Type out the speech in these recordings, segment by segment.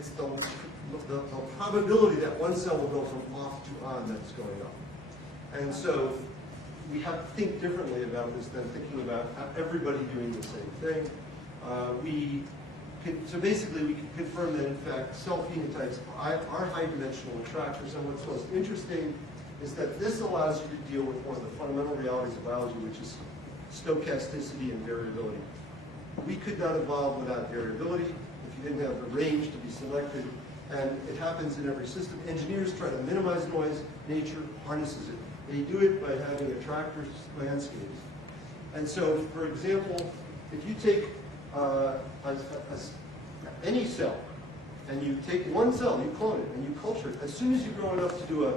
It's the probability that one cell will go from off to on that's going up. And so we have to think differently about this than thinking about everybody doing the same thing. So basically, we can confirm that, in fact, cell phenotypes are high-dimensional attractors. And what's most interesting is that this allows you to deal with one of the fundamental realities of biology, which is stochasticity and variability. We could not evolve without variability if you didn't have the range to be selected. And it happens in every system. Engineers try to minimize noise. Nature harnesses it. They do it by having attractor landscapes. And so, for example, if you take any cell, and you take one cell, you clone it, and you culture it, as soon as you grow enough to do a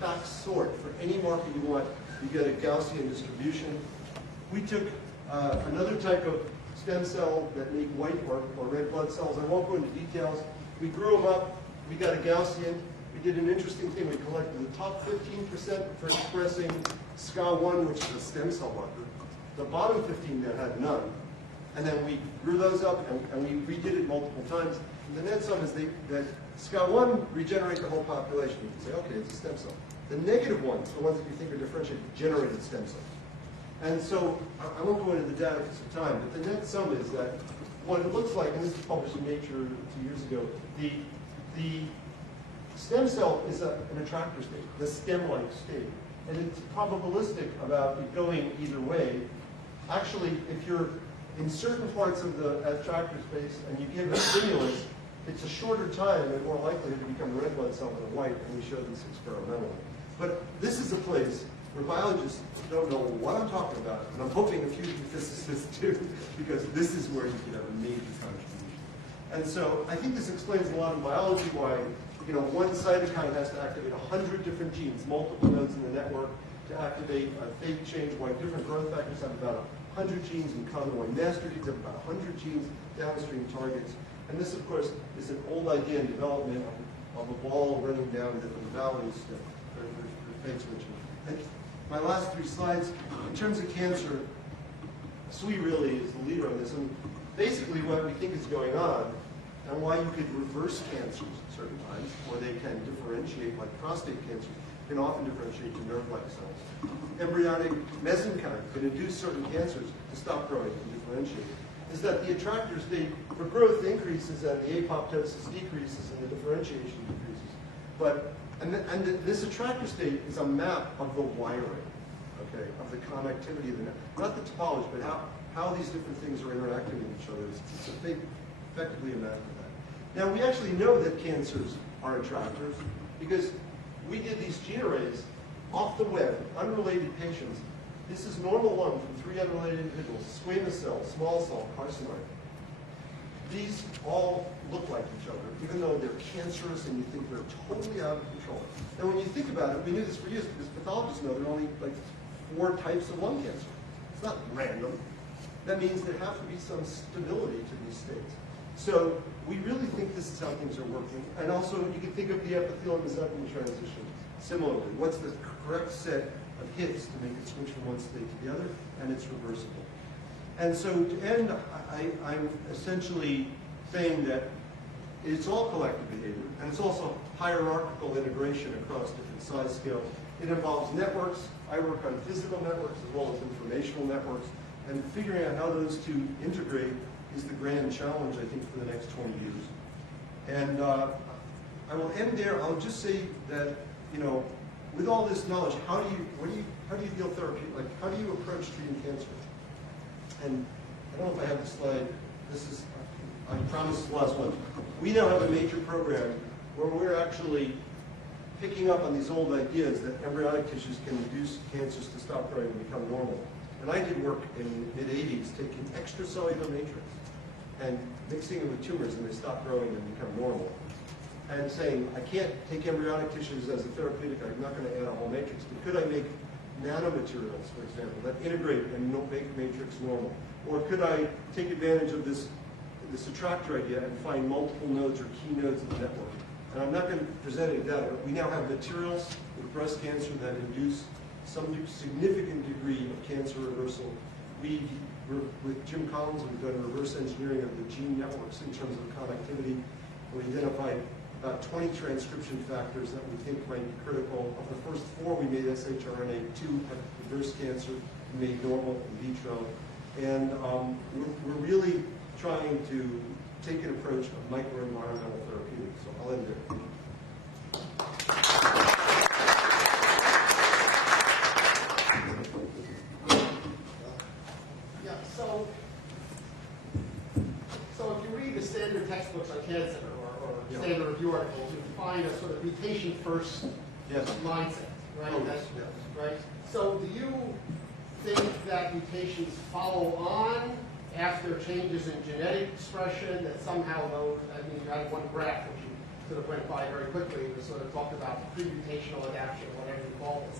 FACS sort for any marker you want, you get a Gaussian distribution. We took another type of stem cell that make white or red blood cells. I won't go into details. We grew them up. We got a Gaussian. We did an interesting thing. We collected the top 15% for expressing SCA1, which is a stem cell marker. The bottom 15 that had none. And then we grew those up, and we redid it multiple times. And the net sum is that SCA1 regenerates the whole population. You can say, okay, it's a stem cell. The negative ones, the ones that you think are differentiated, generated stem cells. And so I won't go into the data because of time, but the net sum is that what it looks like, and this was published in Nature 2 years ago, the stem cell is an attractor state, the stem-like state. And it's probabilistic about it going either way. Actually, if you're in certain parts of the attractor space and you give a stimulus, it's a shorter time and more likely to become a red blood cell than a white, and we showed this experimentally. But this is a place where biologists don't know what I'm talking about, and I'm hoping a few physicists do, because this is where you can have a major contribution. And so I think this explains a lot of biology, why one cytokine has to activate 100 different genes, multiple nodes in the network, to activate a phage change, why different growth factors have about 100 genes in common, why master genes have about 100 genes downstream targets. And this, of course, is an old idea in development of a ball running down different valleys for phage switching. And my last 3 slides, in terms of cancer, SWE really is the leader on this. And basically what we think is going on, and why you could reverse cancers at certain times, or they can differentiate, like prostate cancer, can often differentiate to nerve-like cells. Embryonic mesenchyme can induce certain cancers to stop growing and differentiate. Is that the attractor state for growth increases and the apoptosis decreases and the differentiation decreases. And this attractor state is a map of the wiring, okay, of the connectivity of the net. Not the topology, but how these different things are interacting with each other. It's effectively a map of that. Now, we actually know that cancers are attractors because we did these gene arrays off the web, unrelated patients. This is normal lung from 3 unrelated individuals, squamous cell, small cell, carcinoid. These all look like each other, even though they're cancerous and you think they're totally out of control. And when you think about it, we knew this for years because pathologists know there are only like 4 types of lung cancer. It's not random. That means there have to be some stability to these states. So we really think this is how things are working. And also, you can think of the epithelial-mesenchyme transition similarly. What's the correct set of hits to make it switch from one state to the other? And it's reversible. And so to end, I'm essentially saying that it's all collective behavior, and it's also hierarchical integration across different size scales. It involves networks. I work on physical networks as well as informational networks, and figuring out how those two integrate is the grand challenge, I think, for the next 20 years. And I will end there. I'll just say that, with all this knowledge, how do you deal therapeutic? Like, how do you approach treating cancer? And I don't know if I have the slide. This is, I promise, the last one. We now have a major program where we're actually picking up on these old ideas that embryonic tissues can induce cancers to stop growing and become normal. And I did work in the mid-'80s taking extracellular matrix and mixing it with tumors, and they stop growing and become normal. And saying, I can't take embryonic tissues as a therapeutic, I'm not going to add a whole matrix, but could I make nanomaterials, for example, that integrate and make matrix normal? Or could I take advantage of this attractor idea and find multiple nodes or key nodes of the network? And I'm not going to present any data, but we now have materials with breast cancer that induce some significant degree of cancer reversal. With Jim Collins, we've done reverse engineering of the gene networks in terms of connectivity. We identified about 20 transcription factors that we think might be critical. Of the first 4, we made shRNA. 2 have reverse cancer, we made normal in vitro. And we're really trying to take an approach of microenvironmental therapeutics. So I'll end there. Yeah, so if you read the standard textbooks on cancer or standard review articles, you find a sort of mutation-first mindset, right? Oh, That's yes. right. So do you think that mutations follow on after changes in genetic expression, that somehow those, I mean, you had one graph which you sort of went by very quickly, to sort of talk about pre-mutational adaptation, whatever you call it.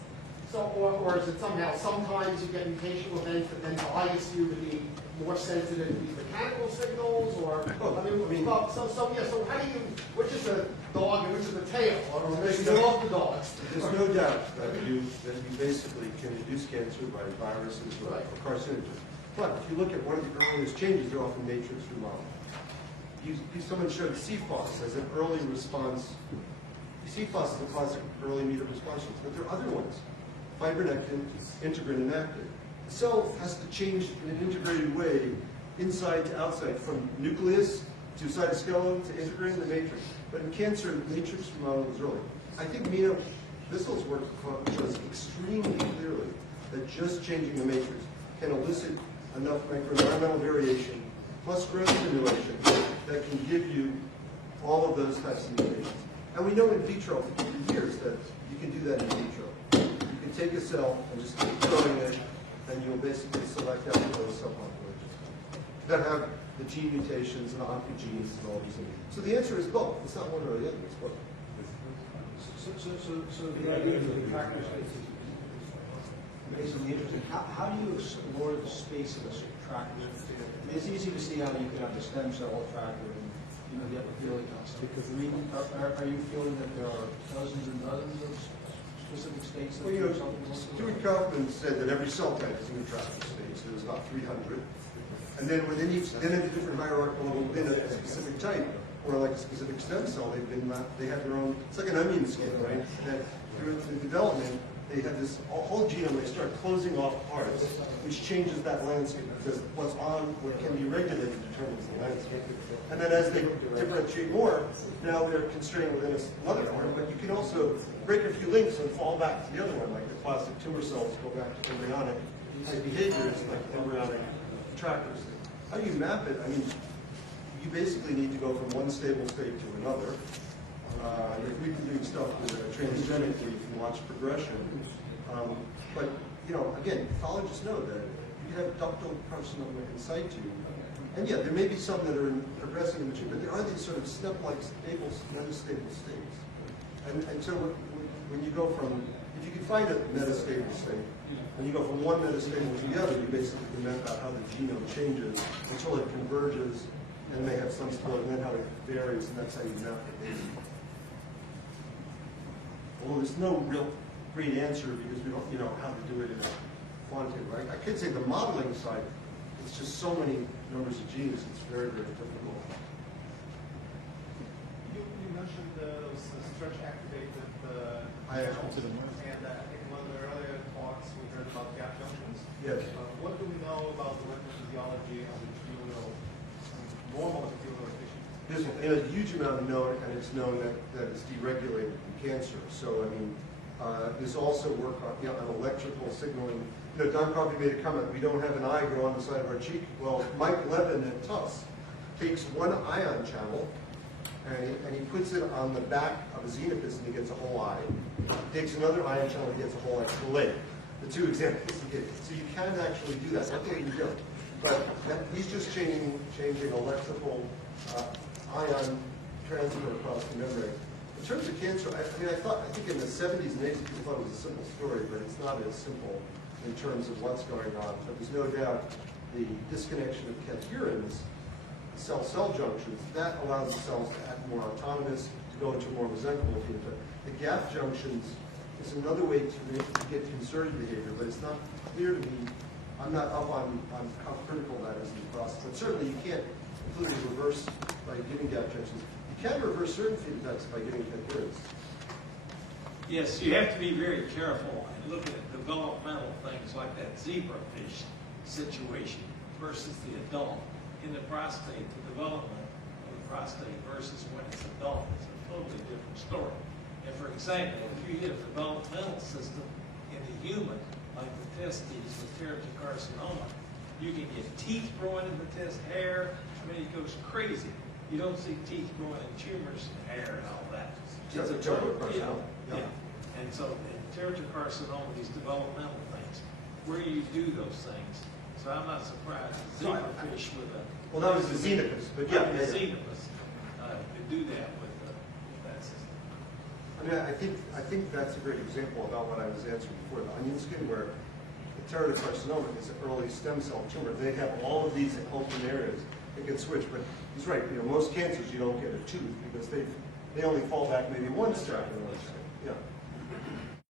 So, or is it somehow, sometimes you get mutational events that then bias you to be more sensitive to these mechanical signals, or, so how do you, which is the dog and which is the tail, or maybe you love the dogs? There's no doubt that you basically can induce cancer by viruses or carcinogens. But if you look at one of the earliest changes, they're often matrix remodeled. Someone showed CFOS as an early response. CFOS is a classic early immune response, but there are other ones. Fibronectin, integrin, and actin. The cell has to change in an integrated way, inside to outside, from nucleus to cytoskeleton to integrin to matrix. But in cancer, matrix remodeling is early. I think Mina Bissell's work shows extremely clearly that just changing the matrix can elicit enough microenvironmental variation plus growth stimulation that can give you all of those types of mutations. And we know in vitro for years that you can do that in vitro. You can take a cell and just keep growing it, and you'll basically select out those subpopulations that have the gene mutations and oncogenes and all these things. So the answer is both. It's not one or the other, it's both. So the idea of the tracker space is basically interesting. How do you explore the space of a tracker? I mean, it's easy to see how you could have the stem cell tracker and get the feeling of stuff. Are you feeling that there are dozens and dozens of specific states that do something? Stuart Kaufman said that every cell type is in the tracker space. There's about 300. And then within each, then in the different hierarchical level within a specific type, or like a specific stem cell, they have their own, it's like an onion skin, right? And through the development, they have this whole genome, they start closing off parts, which changes that landscape, because what's on, what can be regulated determines the landscape. And then as they differentiate more, now they're constrained within another part, but you can also break a few links and fall back to the other one, like the classic tumor cells go back to embryonic type behaviors, like embryonic trackers. How do you map it? I mean, you basically need to go from one stable state to another. We've been doing stuff with transgenic where you can watch progression. But, again, pathologists know that you can have ductal carcinoma in situ. And yeah, there may be some that are progressing in mature, but there are these sort of step-like stable, metastable states. And so when you go from, if you can find a metastable state, when you go from one metastable to the other, you basically can map out how the genome changes until it converges, and it may have some stability, and then how it varies, and that's how you map the data. Well, there's no real great answer because we don't know how to do it in a quantitative, right? I could say the modeling side, it's just so many numbers of genes, it's very, very difficult. You mentioned those stretch activated I genomes, and I think in one of the earlier talks we heard about gap junctions. Yes. What do we know about the physiology of epithelial, normal epithelial tissue? There's a huge amount known, and it's known that it's deregulated in cancer. So, I mean, there's also work on, on electrical signaling. Don Coffey made a comment, we don't have an eye go on the side of our cheek. Well, Mike Levin at Tufts takes one ion channel, and he puts it on the back of a xenophus, and he gets a whole eye. He takes another ion channel, and he gets a whole extra leg. The two examples he gave. So you can actually do that. That's what you do. But he's just changing electrical ion transfer across the membrane. In terms of cancer, I think in the 70s and 80s people thought it was a simple story, but it's not as simple in terms of what's going on. But there's no doubt the disconnection of cadherins, cell-cell junctions, that allows the cells to act more autonomous, to go into more mesenchymal phenotype. The gap junctions is another way to get concerted behavior, but it's not clear to me. I'm not up on how critical that is in the process. But certainly you can't completely reverse by giving gap junctions. You can reverse certain phenotypes by getting adherence. Yes, you have to be very careful and look at developmental things like that zebrafish situation versus the adult. In the prostate, the development of the prostate versus when it's adult is a totally different story. And for example, if you hit a developmental system in the human, like the testes with teratocarcinoma, you can get teeth growing in the test, hair. I mean, it goes crazy. You don't see teeth growing in tumors and hair and all that. That's a teratocarcinoma. Yeah. Yeah. And so in teratocarcinoma, these developmental things, where you do those things. So I'm not surprised a zebrafish with a... Well, that was the xenopus, but yeah. The xenopus could do that with that system. I mean, I think that's a great example about what I was answering before, the onion skin, where the teratocarcinoma is an early stem cell tumor. They have all of these open areas that can switch, but he's right, most cancers you don't get a tooth because they only fall back maybe one step.